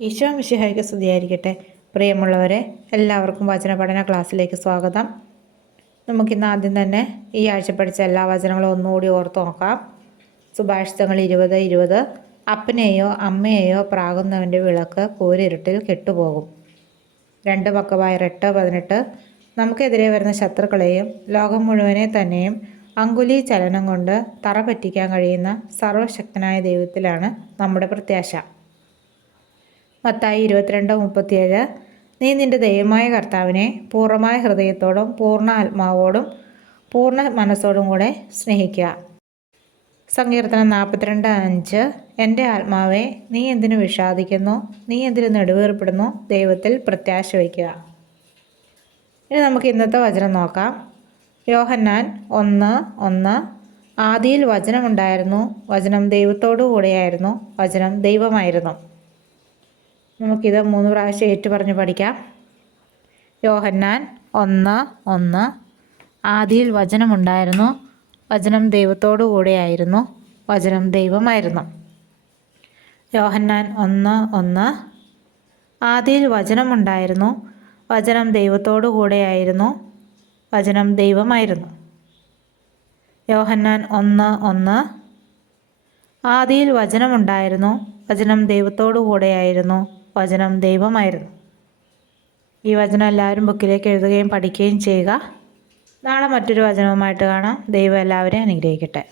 ഈശോ മിശിഹായ്ക്ക് സ്തുതിയായിരിക്കട്ടെ. പ്രിയമുള്ളവരെ, എല്ലാവർക്കും വചന പഠന ക്ലാസ്സിലേക്ക് സ്വാഗതം. നമുക്കിന്ന് ആദ്യം തന്നെ ഈ ആഴ്ച പഠിച്ച എല്ലാ വചനങ്ങളും ഒന്നുകൂടി ഓർത്ത് നോക്കാം. സുഭാഷിതങ്ങൾ 20:20. അപ്പനെയോ അമ്മയെയോ പ്രാകുന്നവൻ്റെ വിളക്ക് കൂരിരുട്ടിൽ കെട്ടുപോകും. 2 മക്കബായർ 8:18. നമുക്കെതിരെ വരുന്ന ശത്രുക്കളെയും ലോകം മുഴുവനെ തന്നെയും അങ്കുലി ചലനം കൊണ്ട് തറ പറ്റിക്കാൻ കഴിയുന്ന സർവശക്തനായ ദൈവത്തിലാണ് നമ്മുടെ പ്രത്യാശ. മത്തായി 22:37. നീ നിന്റെ ദൈവമായ കർത്താവിനെ പൂർണ്ണമായ ഹൃദയത്തോടും പൂർണ്ണ ആത്മാവോടും പൂർണ്ണ മനസ്സോടും കൂടെ സ്നേഹിക്കുക. സങ്കീർത്തനം 42:5. എൻ്റെ ആത്മാവേ, നീ എന്തിനു വിഷാദിക്കുന്നു? നീ എന്തിനു നെടുവേർപ്പെടുന്നു? ദൈവത്തിൽ പ്രത്യാശ വയ്ക്കുക. ഇനി നമുക്ക് ഇന്നത്തെ വചനം നോക്കാം. യോഹന്നാൻ 1:1. ആദിയിൽ വചനമുണ്ടായിരുന്നു, വചനം ദൈവത്തോടു കൂടെയായിരുന്നു, വചനം ദൈവമായിരുന്നു. നമുക്കിത് 3 പ്രാവശ്യം ഏറ്റുപറഞ്ഞ് പഠിക്കാം. യോഹന്നാൻ 1:1. ആദിയിൽ വചനമുണ്ടായിരുന്നു, വചനം ദൈവത്തോടു കൂടെയായിരുന്നു, വചനം ദൈവമായിരുന്നു. യോഹന്നാൻ 1:1. ആദിയിൽ വചനമുണ്ടായിരുന്നു, വചനം ദൈവത്തോടു കൂടെയായിരുന്നു, വചനം ദൈവമായിരുന്നു. യോഹന്നാൻ 1:1. ആദിയിൽ വചനമുണ്ടായിരുന്നു, വചനം ദൈവത്തോടു കൂടെയായിരുന്നു, വചനം ദൈവമായിരുന്നു. ഈ വചനം എല്ലാവരും ബുക്കിലേക്ക് എഴുതുകയും പഠിക്കുകയും ചെയ്യുക. നാളെ മറ്റൊരു വചനവുമായിട്ട് കാണാം. ദൈവം എല്ലാവരെയും അനുഗ്രഹിക്കട്ടെ.